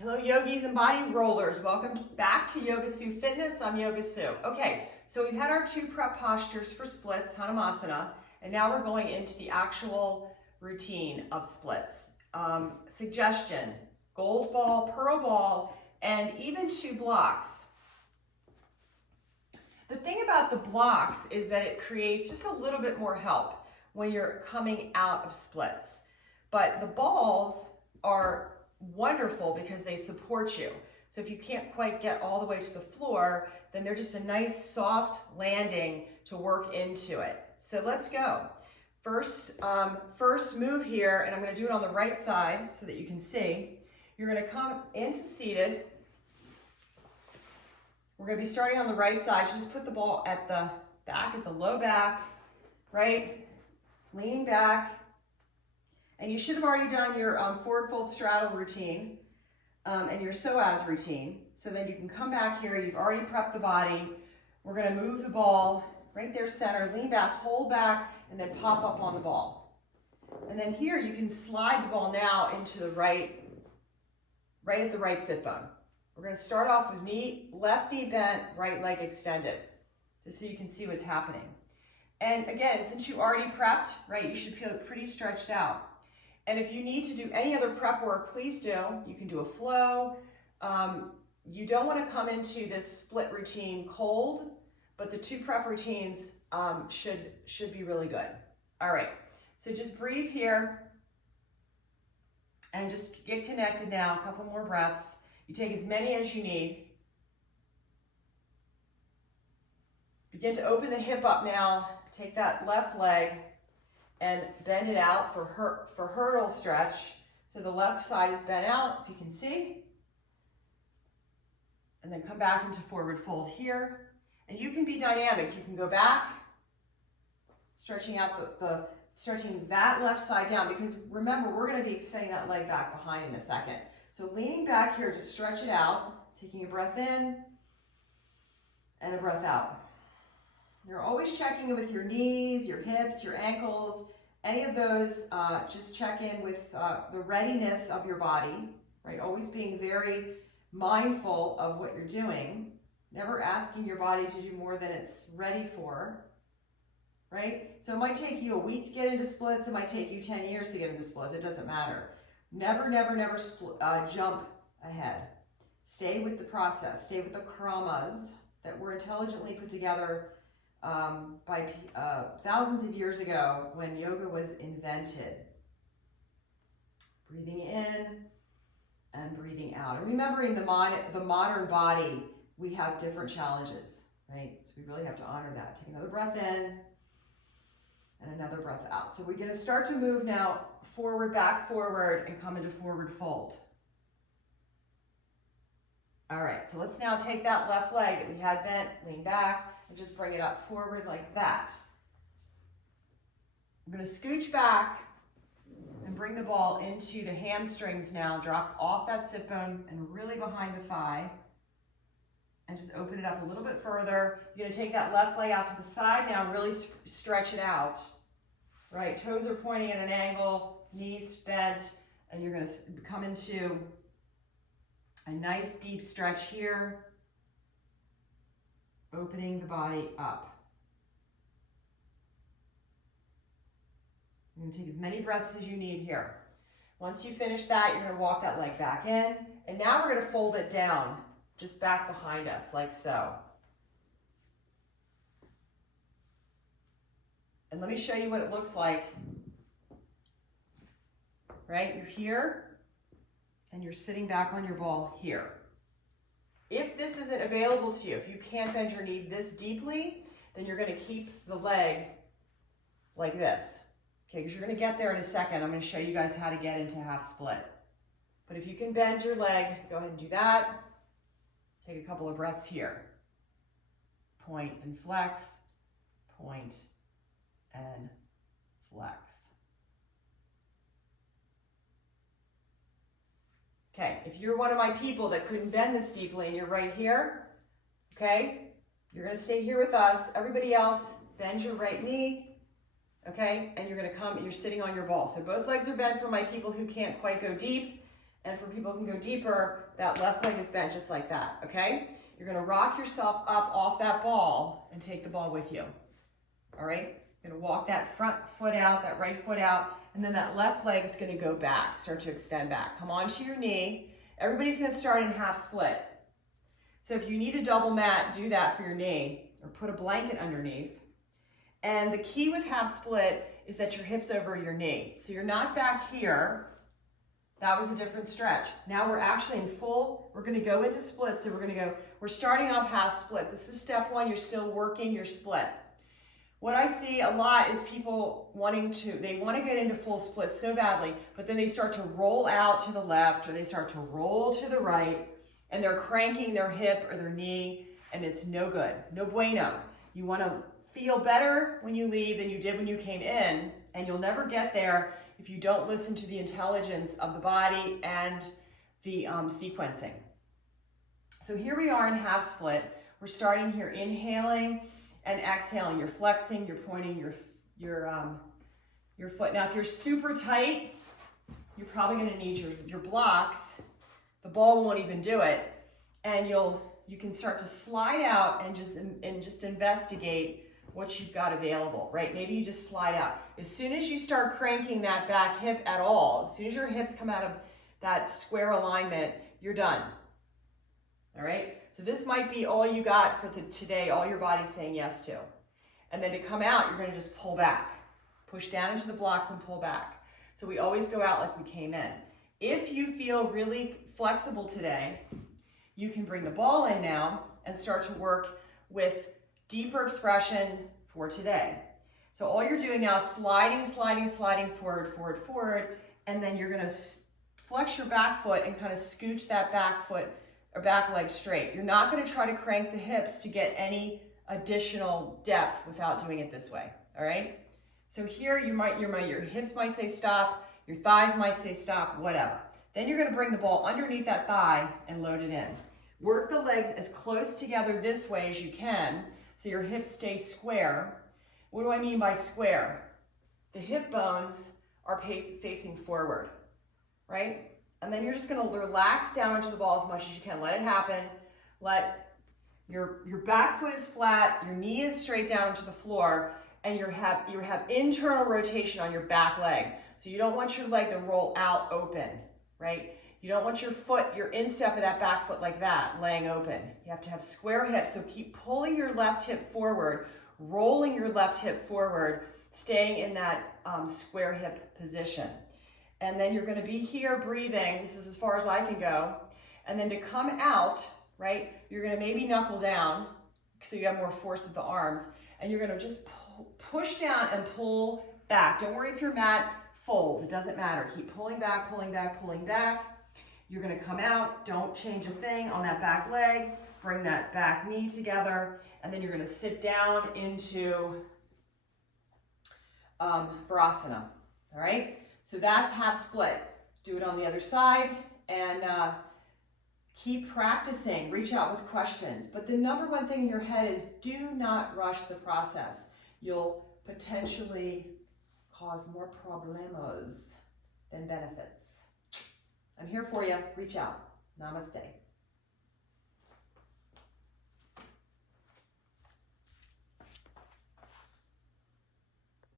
Hello yogis and body rollers. Welcome back to Yoga Sue Fitness. I'm Yoga Sue. Okay, so we've had our two prep postures for splits, Hanumasana, and now we're going into the actual routine of splits. Suggestion, gold ball, pearl ball, and even two blocks. The thing about the blocks is that it creates just a little bit more help when you're coming out of splits. But the balls are wonderful because they support you. So if you can't quite get all the way to the floor, then they're just a nice soft landing to work into it. So let's go. First move here, and I'm going to do it on the right side so that you can see. You're going to come into seated. We're going to be starting on the right side. So just put the ball at the back, at the low back, right? Leaning back. And you should have already done your forward fold straddle routine and your psoas routine. So then you can come back here. You've already prepped the body. We're going to move the ball right there center, lean back, hold back, and then pop up on the ball. And then here you can slide the ball now into the right at the right sit bone. We're going to start off with left knee bent, right leg extended, just so you can see what's happening. And again, since you already prepped, right, you should feel pretty stretched out. And if you need to do any other prep work, please do. You can do a flow. You don't want to come into this split routine cold, but the two prep routines should be really good. All right, so just breathe here and just get connected now. A couple more breaths. You take as many as you need. Begin to open the hip up now. Take that left leg and bend it out for hurdle stretch. So the left side is bent out, if you can see. And then come back into forward fold here. And you can be dynamic. You can go back, stretching out stretching that left side down, because remember, we're gonna be extending that leg back behind in a second. So leaning back here, just stretch it out, taking a breath in and a breath out. You're always checking with your knees, your hips, your ankles, any of those. Just check in with the readiness of your body, right? Always being very mindful of what you're doing. Never asking your body to do more than it's ready for, right? So it might take you a week to get into splits. It might take you 10 years to get into splits. It doesn't matter. Never jump ahead. Stay with the process. Stay with the kramas that were intelligently put together by thousands of years ago when yoga was invented. Breathing in and breathing out. And remembering the modern body, we have different challenges, right? So we really have to honor that. Take another breath in and another breath out. So we're going to start to move now forward, back, forward, and come into forward fold. All right, so let's now take that left leg that we had bent, lean back, and just bring it up forward like that. I'm going to scooch back and bring the ball into the hamstrings now. Drop off that sit bone and really behind the thigh. And just open it up a little bit further. You're going to take that left leg out to the side now and really stretch it out. Right, toes are pointing at an angle, knees bent, and you're going to come into a nice deep stretch here, opening the body up. You're going to take as many breaths as you need here. Once you finish that, you're going to walk that leg back in, and now we're going to fold it down, just back behind us, like so. And let me show you what it looks like. Right, you're here, and you're sitting back on your ball here. If this isn't available to you, if you can't bend your knee this deeply, then you're going to keep the leg like this. Okay, because you're going to get there in a second. I'm going to show you guys how to get into half split. But if you can bend your leg, go ahead and do that. Take a couple of breaths here. Point and flex, point and flex. Okay, if you're one of my people that couldn't bend this deeply and you're right here, okay, you're going to stay here with us. Everybody else, bend your right knee, okay, and you're going to come and you're sitting on your ball. So both legs are bent for my people who can't quite go deep, and for people who can go deeper, that left leg is bent just like that, okay? You're gonna rock yourself up off that ball and take the ball with you, all right? You're gonna walk that front foot out, that right foot out, and then that left leg is gonna go back, start to extend back. Come onto your knee. Everybody's gonna start in half split. So if you need a double mat, do that for your knee, or put a blanket underneath. And the key with half split is that your hip's over your knee. So you're not back here. That was a different stretch. Now we're actually in full, we're gonna go into split. So we're starting off half split. This is step one, you're still working your split. What I see a lot is people they want to get into full split so badly, but then they start to roll out to the left or they start to roll to the right and they're cranking their hip or their knee and it's no good, no bueno. You want to feel better when you leave than you did when you came in, and you'll never get there if you don't listen to the intelligence of the body and the sequencing. So here we are in half split. We're starting here inhaling and exhaling. You're flexing, you're pointing your foot. Now if you're super tight, you're probably gonna need your blocks. The ball won't even do it. And you can start to slide out and just investigate what you've got available, right? Maybe you just slide out. As soon as you start cranking that back hip at all, as soon as your hips come out of that square alignment, you're done, all right? So this might be all you got for today, all your body's saying yes to. And then to come out, you're gonna just pull back. Push down into the blocks and pull back. So we always go out like we came in. If you feel really flexible today, you can bring the ball in now and start to work with deeper expression for today. So all you're doing now is sliding, forward, and then you're gonna flex your back foot and kind of scooch that back foot or back leg straight. You're not gonna try to crank the hips to get any additional depth without doing it this way, all right? So here your hips might say stop, your thighs might say stop, whatever. Then you're gonna bring the ball underneath that thigh and load it in. Work the legs as close together this way as you can so your hips stay square. What do I mean by square? The hip bones are facing forward, right? And then you're just gonna relax down into the ball as much as you can. Let it happen. Let your back foot is flat, your knee is straight down into the floor, and you have internal rotation on your back leg. So you don't want your leg to roll out open, right? You don't want your instep of that back foot like that, laying open. You have to have square hips, so keep pulling your left hip forward, rolling your left hip forward, staying in that square hip position. And then you're gonna be here breathing, this is as far as I can go, and then to come out, right, you're gonna maybe knuckle down, so you have more force with the arms, and you're gonna just push down and pull back. Don't worry if your mat folds, it doesn't matter. Keep pulling back, pulling back, pulling back. You're gonna come out, don't change a thing on that back leg, bring that back knee together, and then you're gonna sit down into Virasana, all right? So that's half split. Do it on the other side and keep practicing, reach out with questions. But the number one thing in your head is do not rush the process. You'll potentially cause more problemos than benefits. I'm here for you. Reach out. Namaste.